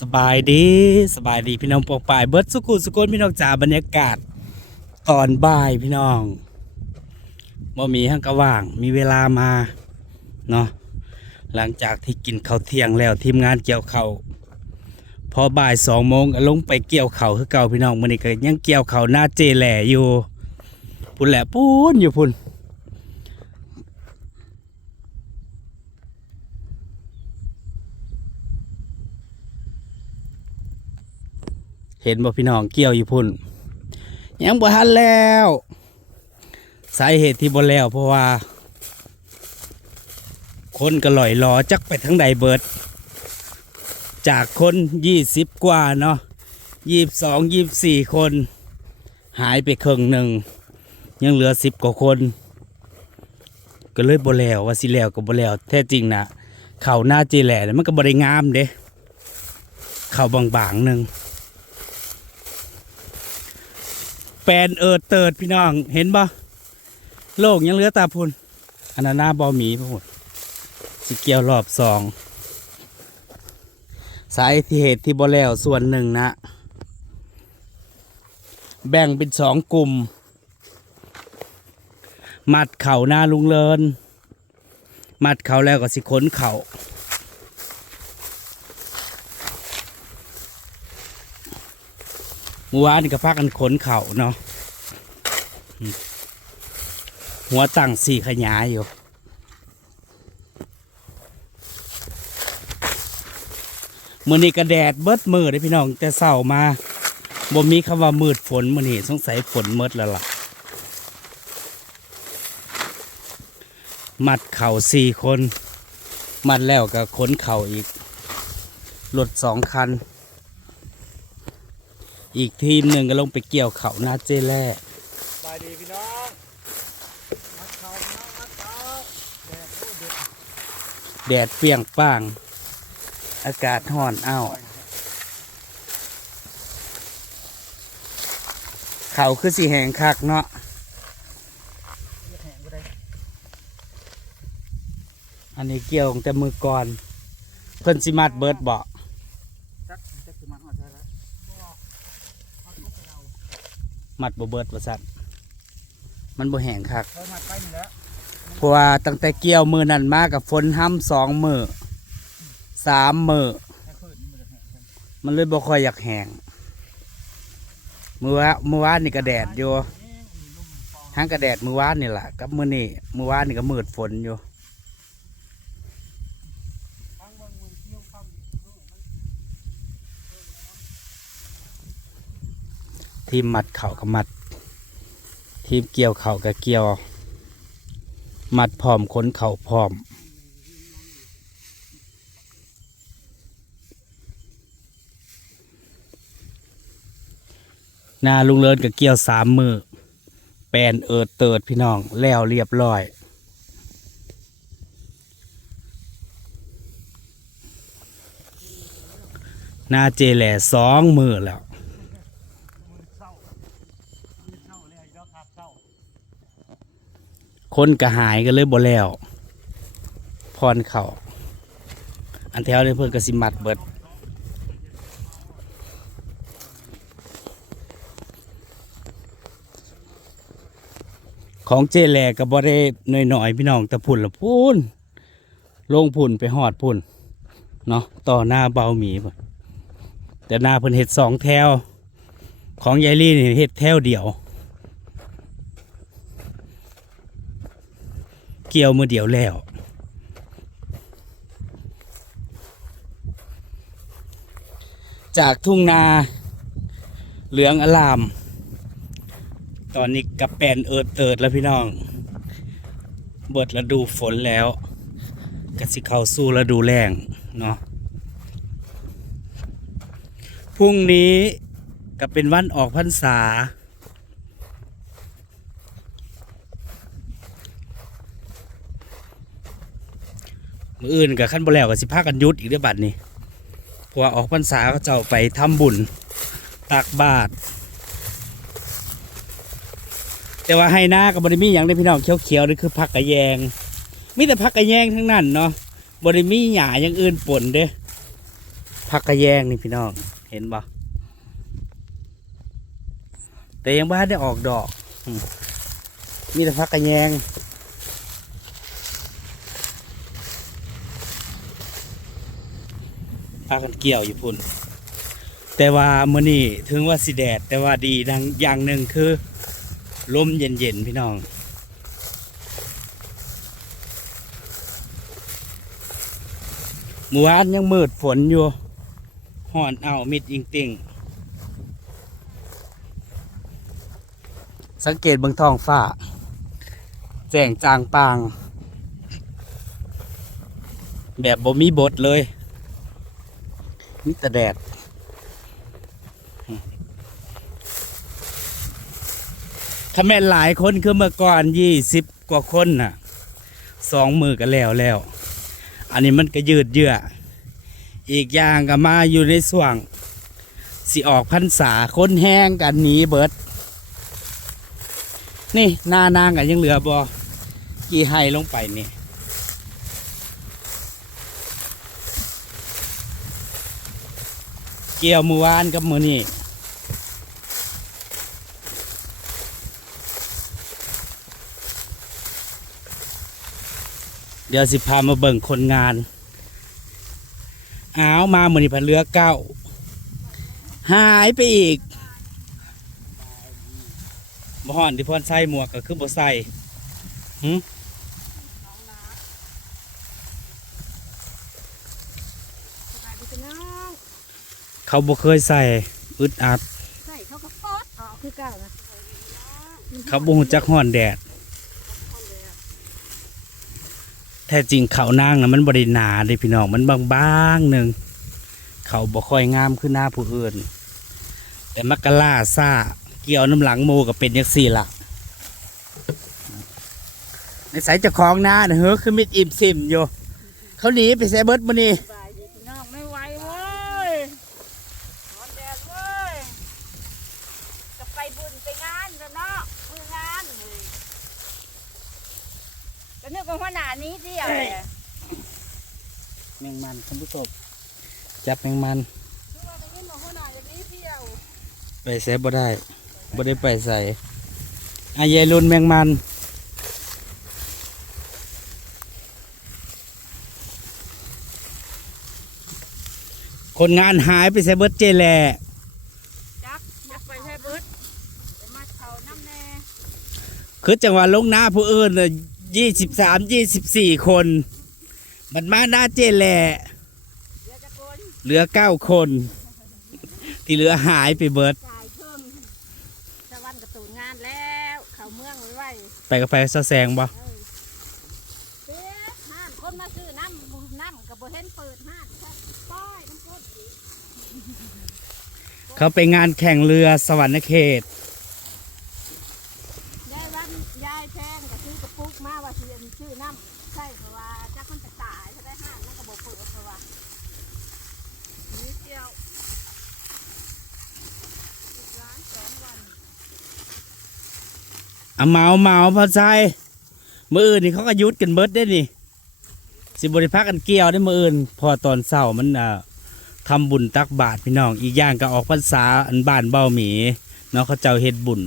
สบายดีสบายดีพี่น้องปองปายเบิร์ดสุกุสุกนพี่น้องจ๋าบรรยากาศตอนบ่ายพี่น้องบ่มีห้างกระว่าง มีเวลามาเนาะหลังจากที่กินข้าวเที่ยงแล้วทีมงานเกี่ยวเขาพอบ่ายสองโมงลงไปเกี่ยวเขาคือเก่าพี่น้องมื้อนี้ก็ยังเกี่ยวเข้าหน้าเจแหล่อยู่พุ่นแหละพุ่นอยู่พุ่น เห็นบ่พี่น้องเกี่ยวอยู่พุ่นยังบ่ทันแล้ว สาเหตุที่บ่แล้วเพราะว่า คนก็ลอยล้อจักไปทั้งใดเบิด จากคนยี่สิบกว่าเนาะยี่สองยี่สี่คน หายไปครึ่งหนึ่ง ยังเหลือสิบกว่าคน ก็เลยบ่แล้วว่าสิแล้วก็บ่แล้วแท้จริงนะเขาหน้าจีแหล่เนี่ยมันก็บ่ได้งามเด้เขาบางๆหนึ่ง แปลนเอิดเติดพี่น้อง เห็นบ่โลกยังเหลือตาพุนอันนั้นหน้าบอหมีพวกสิเกี่ยวรอบสองสาเหตุที่บ่แล้วส่วนหนึ่งนะ แบ่งเป็นสองกลุ่ม มัดเข่าหน้าลุงเลิน มัดเข่าแล้วก็สิขนเข่า เมื่อวานนี่ก็พากันขนเข่าเนาะหัวตั้งสี่ขยายอยู่มือนี้กระแดดเบิดมือเลยพี่น้อง แต่เศร้ามาบ่มีคำว่ามืดฝนมือนี้สงสัยฝนเมิดแล้วล่ะ มัดเข่าสี่คน มัดแล้วก็ขนเข่าอีกรถสองคัน อีกทีมหนึ่งก็ลงไปเกี่ยวเขาหน้าเจแล่บายดีพี่น้องมัดเขามัดเขาแดดโอ้เดือดแดดเปรี้ยงป้าง อากาศห่อนอ้าวเขาคือสีแหงคักเนาะแหงก็ได้อันนี้เกี่ยวตั้งแต่มือก่อน เพิ่นสิมัดเบิดบ่จัก จักคือมันหอดใช่แล้วมัดบ่เบิดว่าซั่นมันบ่แหงคักเขามัดไปนี่แหล้วเพราะว่าตั้งแต่เกี่ยวมือนั่นมากับฝนห้ำสองมือสามมือให้คืนมันจะแห้งกันมันเลยบ่ค่อยอยากแหงมือวะมือวานนี่ก็แดดอยู่ทั้งกระแดดมือวานนี่แหละกับมือนี่มือวานนี่ก็มืดฝนอยู่ ทั้งเมืองเมืองเที่ยวข้าม ทีมมัดเข่ากับมัด ทีมเกี่ยวเข่ากับเกี่ยวมัดพร้อมขนเข่าพร้อมหนาลุงเลินกับเกี่ยวสามมือแปลนเอิดเติดพี่น้องแล้วเรียบร้อยหน้าเจแหล่สองมือแล้ว เศร้าเศร้าเลย อกแล้วครับเศร้าคนกระหายกันเลยบ่แล้วพรเขาอันแถวนี้เพิ่นกระสิมัดเบิดของเจแหลก็บ่ได้น้อยๆพี่น้องแต่พุ่นละพุ่นลงพุ่นไปหอดพุ่นเนาะต่อหน้าเบาหมีพุ่นแต่หน้าเพิ่นเฮ็ดสองแถว ของยายลี่นี่เฮ็ดแถวเดียว เกี่ยวมือเดียวแล้วจากทุ่งนาเหลืองอลาม ตอนนี้กับแปนเอิดเติดแล้วพี่น้อง เบิดฤดูฝนแล้วกสิเขาสู่ฤดูแล้งเนาะพรุ่งนี้ก็เป็นวันออกพรรษา มืออื่นกับขั้นบ่แล้วกับสิพากันยุดอีกเด้วยบัดนี้เพราะว่าออกพรรษาก็จะเอาไปทำบุญตักบาตรแต่ว่าให้หน้ากับบริมีอย่างในพี่น้องเขียวๆนี่คือผักกระแยงมีแต่ผักกระแยงทั้งนั้นเนาะบริมีหญ้าอย่างอื่นปนเด้อผักกระแยงนี่พี่น้องเห็นบ่แต่ยังบ้านได้ออกดอกอืมมีแต่ผักกระแยง พากันเกี่ยวอยู่พุ่น แต่ว่ามื้อนี้ถึงว่าสิแดด แต่ว่าดีดังอย่างหนึ่งคือลมเย็นๆพี่น้องเมื่อวานยังมืดฝนอยู่ห่อนเอามิดอิงติงสังเกตเบื้องท้องฟ้า แจ้งจางปาง แบบบ่มีบทเลย มีแต่แดดถ้าแม่หลายคนคือเมื่อก่อนยี่สิบกว่าคนน่ะสองมือกันแล้วแล้ว อันนี้มันก็ยืดเยื้ออีกอย่างก็มาอยู่ในส่วง สิออกพรรษาคนแห้งกันหนีเบิด นี่หน้านางกันยังเหลือบ่กี่ไฮลงไปนี่ เกี่ยวมือวานกับมือนี่เดี๋ยวสิพามาเบิ่งคนงานอ้าวมาเหมือนพันเรือเก้า หายไปอีกบ่ห่อนที่พอนใส่หมวกก็คือบ่ใส่หึ สบายดีพี่น้อง เขาบ่เคยใส่อึดอัด ใส่เขาก็ฟอดออกคือเก่านะเขาบ่ฮู้จักฮ้อนแดด แท้จริงเขาวนางนะมันบริหนาเด้พี่น้องมันบางๆหนึ่งเขาบ่ค่อยงามขึ้นหน้าผู้อื่น แต่มักกะล่าซ่าเกี่ยวน้ำหลังโมก็เป็นยังสี่ละในสายเจ้าของหน้าเนยเฮ้อคือมิดอิ่มซิมอยู่ เขาหนีไปแซเบิร์ดมานี่สบายดีพี่น้องไม่ไหวเว้ยร้อนแดดเว้ยจะ ไปบุญไปงานแล้วเนาะมืองานเลยก็นึกว่าหัวหน้านี้เดียวเลยแมงมันท่านผู้ชมจับแมงมันนึกว่าได้ยินว่าหัวหน้าอย่างนี้เดียวไปแซบ่ได้บ่ได้ไปใส่อายายรุ่นแมงมันคนงานหายไปแซเบิร์ดเจแหละ จักจักไปใช้เบิดไปมาเขาน้ำแน่ คือจังหวะลงหน้าผู้อื่นยี่สิบสามยี่สิบสี่คน มันมาหน้าเจแหละเดี๋ยวจะโกนเหลือเก้าคน ที่เหลือหายไปเบิร์ดจ่ายเพิ่มตะวันกระตูนงานแล้วเขาเมืองไว้ไว้ไปกับไฟซะแซงบ่เออเสียห้านคนมาซื้อน้ำน้ำกับโบเห็นเปิดห้านครับป้ายน้ำพุอีกเขาไปงานแข่งเรือสวรรค์เขต ยายวันยายแพ งก็ซื้อกระปุกมาว่าเสียนชื่อน้ำใช่เพราะว่าจักมันจะตายถ้าได้ห้านมันก็บอกเปิดเพราะว่านิดเดียวอีกร้านสองวันเอาเมาเมาพอใจมืออื่นนี่เขาก็ยุดกันเบิดได้นี่ สิบริพักกันเกี่ยวได้มืออื่น พอตอนเศร้ามันอ่าทำบุญตักบาตรพี่น้อง อีกอย่างก็ออกพรรษาอันบ้านเบ้าหมีเนาะเขาเจ้าเฮ็ดบุญ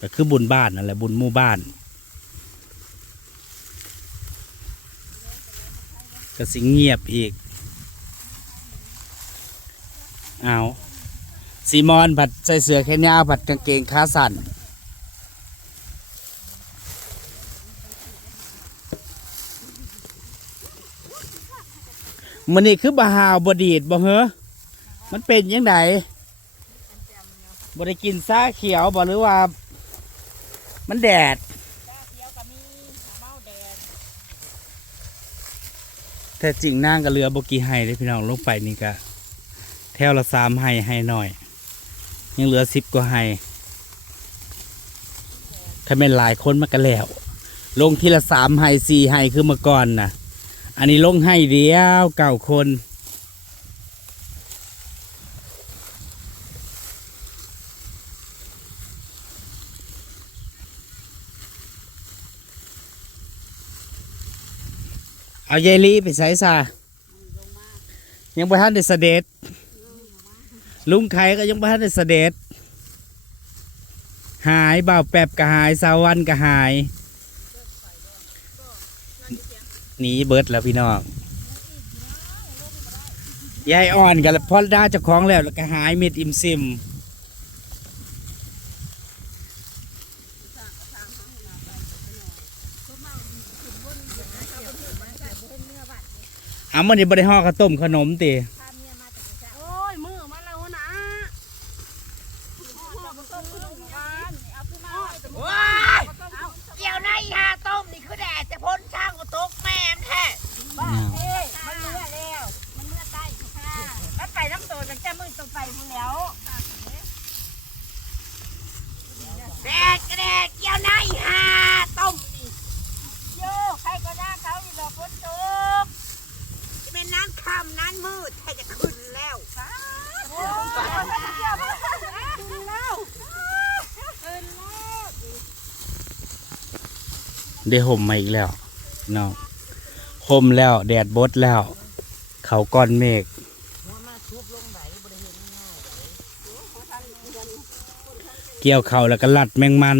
ก็คือบุญบ้านนั่นแหละบุญหมู่บ้าน ก็สิเงียบอีก เอาซีมอนผัดใส่เสื้อแขนยาวผัดกางเกงขาสั้นมันนี่คือบาหาวบดีดบ่เหรอมันเป็นยังไงบ่ได้กินซาเขียวบ่หรือว่า มันแดด จ้าเขียวก็มีเมาแดด แต่จริงนางกับเรือบกี่ไห้เลยพี่น้องลงไปนี่ก็แถวละสามไห้ไห้หน่อย ยังเหลือสิบกว่าไห้ถ้าเป็นหลายคนมากันแล้ว ลงทีละสามไห้สี่ไห้คือเมื่อก่อนน่ะอันนี้ลงไห้เดียวเก่าคน เอาเยลีไปใส่ซายังบ่ทันได้เสด็จ ลุงไข่ก็ยังบ่ทันได้เสด็จ หายบ่าวแปบก็หายสาววันก็หายหนีเบิดแล้วพี่น้องยายอ่อนกันพอได้เจ้าของแล้วแล้วก็หายเม็ดอิมซิม อามันนี่บริห้อข้าวต้มขนมตี โอ้ยมือมาแล้วนะว้ายเกี่ยวในหาต้มนี่คือแดดจะพ้นช่างก็ตกแม่มแท้บ้าเอ้ยมันเมื่อแล้ว มันเมื่อใต้ค่ะมันไปน้ำโตจังจะมือตรงไปพูแล้วแดดกระแดดเกี่ยวในหาต้มนี่โย่ใครก็ได้เขาอยู่ดอกฝนตก จะเป็นนั้นคำนั้นมืดใครจะขึ้นแล้วโอ้ยขึ้นแล้วขึ้นแล้ว ได้ห่มมาอีกแล้วเน้องห่มแล้ว แดดบดแล้ว เขาก้อนเมฆเกี่ยวเข่าแล้วก็ลัดแมงมัน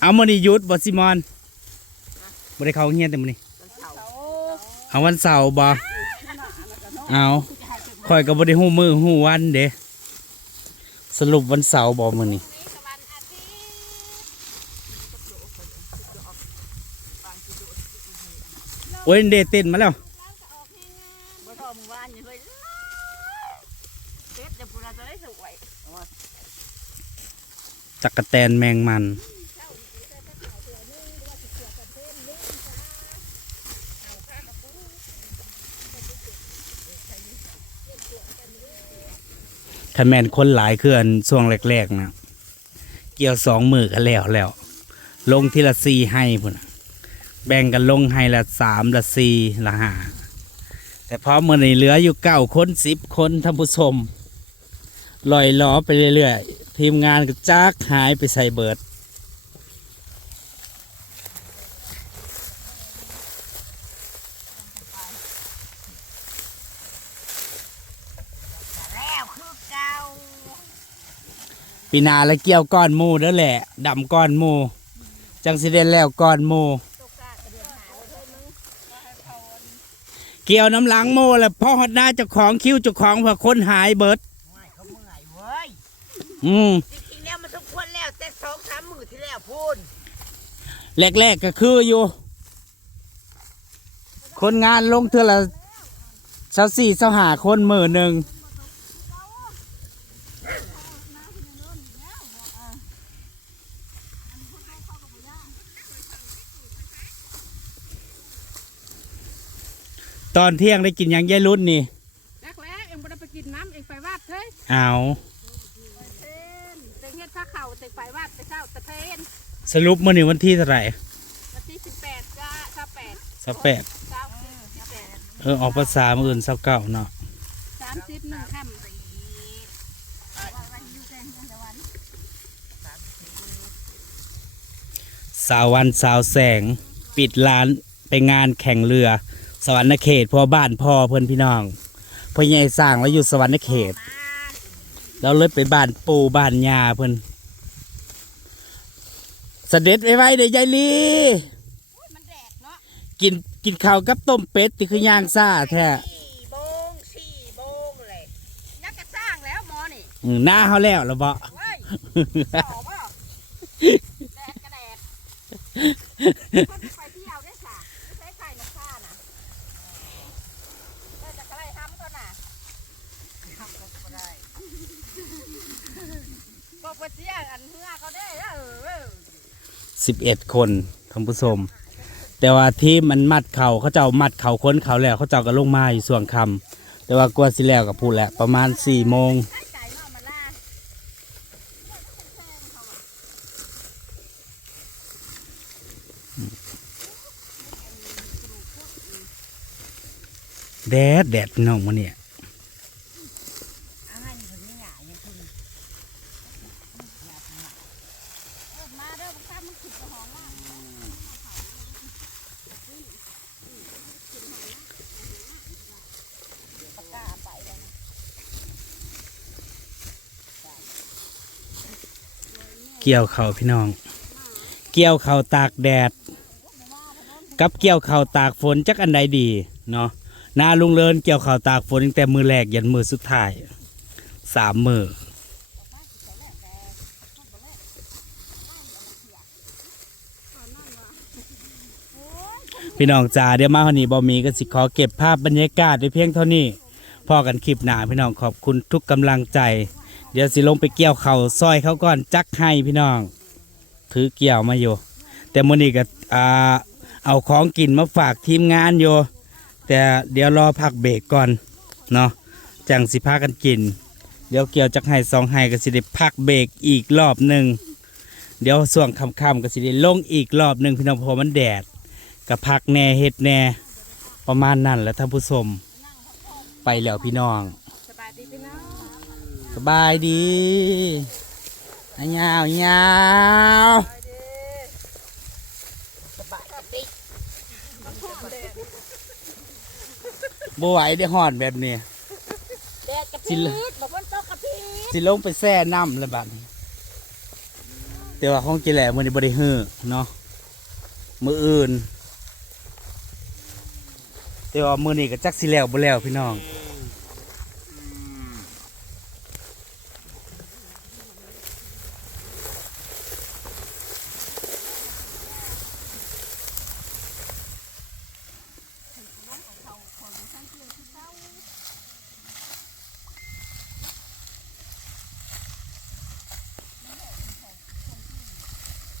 เอามานี่ยุดบอสิมอนบ่ได้เข้าเฮียนแต่มื้อนี้เอาวันเสาร์บ่เอาคอยก็บ่ได้ฮู้มือฮู้วันเด้สรุปวันเสาร์บ่มื้อนี้ โอ้ยเดเต้นมาแล้วบ่ทอมวานอยู่เลยเฮ็ดจะพูดจะได้สวยจักรแตนแมงมันถ้าแมนคนหลายคืออันช่วงแรกๆนะเกี่ยวสองมือกันแล้วแล้ว ลงทีละสี่ให้พุ่นน่ะ แบ่งกันลงให้ละสามละสี่ละห้าแต่พอเมื่อนี้เหลืออยู่เก้าคนสิบคนท่านผู้ชมลอยล้อไปเรื่อยๆ ทีมงานก็จักหายไปใส่เบิดแล้วคือเก่าปีนาแล้วเกี่ยวก้อนมูเด้อแหละดำก้อนมู จังสิได้แล้วก้อนมู ตกกะกระเดือนหาไว้เถอะมึง เกี่ยวน้ำหลังหมูแล้วพ่อฮอดหน้าเจ้าของคิ้วเจ้าของเพื่อคนหายเบิดไม่เขาเมื่อยเว้ยอืมจริงๆแล้วมันสมควรแล้วแต่สองสามมือที่แล้วพูนแรกๆก็คืออยู่ คนงานลงเท่าละเช้าสี่เช้าหาคนมือหนึ่ง ตอนเที่ยงได้กินหยังยายรุ่นนี่แรกแล้วเองบ่ได้ไปกินน้ำเองไปวาดเฮ้ยเอาเต้นเต็งเฮ็ดผ้าเข่าเต็งไปวาดไปเช้าตะเพนสรุปมื่อนี้วันที่เท่าไหร่วันที่สิบแปดจ้าสิบแปดสักแปดเก้าสิบสิบแปดเออออกภาษามื่ออื่นสักเก้าเนาะสามสิบหนึ่งค่สาววันสาวแสง ปิดร้านไปงานแข่งเรือ สวรรณเขตพ่อบ้านพ่อเพื่อนพี่น้องพ่อใหญ่สร้างแล้วอยู่สวรรณเขตเราเลยไปบ้านปู่บ้านยาเพื่อนเสด็จไว้ไว้เดี๋ยวยายลีำมันแดดเนาะกินกินข้าวกับต้มเป็ดที่คือย่างซ่าแท้สี่โมงสี่โมงเลยยักษ์กระสร้างแล้วหมอนี่อืมหน้าเขาแล้วเหรอบ่เว้ยต่อบ่แดดกระแดดคนที่ไปเที่ยวได้ค่ะไม่ใช่ใครนะข้าน่ะเออจะอะไรทำก็น่ะทำก็ได้บอ เสียอันเฮือเขาได้เออสิบเอ็ดคนท่านผู้ชม แต่ว่าทีมมันมัดเขาเขาเจ้ามัดเขาค้นเขาแล้ว เขาเจ้าก็ลงมาอยู่ส่วงคำแต่ว่ากลัวสิแล้วกับพูดแหละประมาณสี่โมงแดดแดดน้องมันเนี่ย อาหารคนนี้หงายยังคุณ มาเด้อบักซ้ำมันขึ้นกระหองว่า เกี่ยวเขาพี่น้อง เกี่ยวเขาตากแดด กับเกี่ยวเขาตากฝนจักอันใดดีเนาะนาลุงเลินเกี่ยวเขาตากฝนตั้งแต่มือแรกยันมือสุดท้ายสามมือพี่น้องจ๋าเดี๋ยวมาคนนี้บอมีก็สิขอเก็บภาพบรรยากาศไว้เพียงเท่านี้พอกันคลิปหนาพี่น้องขอบคุณทุกกำลังใจ เดี๋ยวสิลงไปเกี่ยวเขาซอยเขาก่อนจักให้พี่น้อง ถือเกี่ยวมาอยู่ แต่มื้อนี้ก็อ่าเอาของกินมาฝากทีมงานอยู่ แต่เดี๋ยวรอพักเบรกก่อนเนาะจังสิพากันกิน เดี๋ยวเกี่ยวจักให้สองให้ก็สิได้พักเบรกอีกรอบหนึ่งเดี๋ยวส่วงค่ำๆก็สิได้ลงอีกรอบหนึ่งพี่น้องเพอมันแดดก็พักแหน่เฮ็ดแหน่ประมาณนั้นแหละท่านผู้ชมไปแล้วพี่น้อง สบายดีพี่น้อง สบายดีอันยาวยาวสบายดีบ่ไหวได้หอดแบบนี้แดดกระจิพีลดบอกว่าตกกระพีดสิลงไปแช่น้ำแล้วบัดนี้แต่ว่าของกินแหละมื้อนี้บ่ได้ฮื้อเนาะมื้ออื่นแต่ว่ามื้อนี้ก็จักสิแล้วบ่แล้วพี่น้องเออ